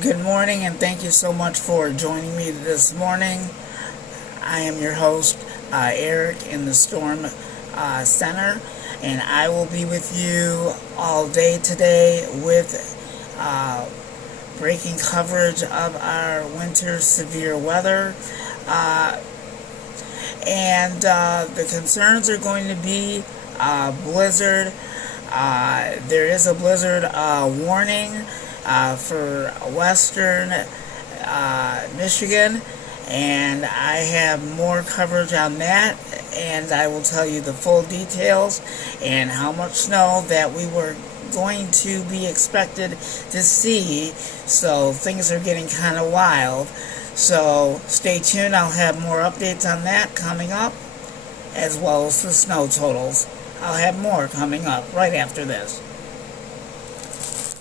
Good morning, and thank you so much for joining me this morning. I am your host, Eric, in the Storm Center, and I will be with you all day today with breaking coverage of our winter severe weather. Uh, and the concerns are going to be blizzard. There is a blizzard warning for western Michigan, and I have more coverage on that, and I will tell you the full details and how much snow that we were going to be expected to see. So things are getting kind of wild. So stay tuned. I'll have more updates on that coming up, as well as the snow totals. I'll have more coming up right after this.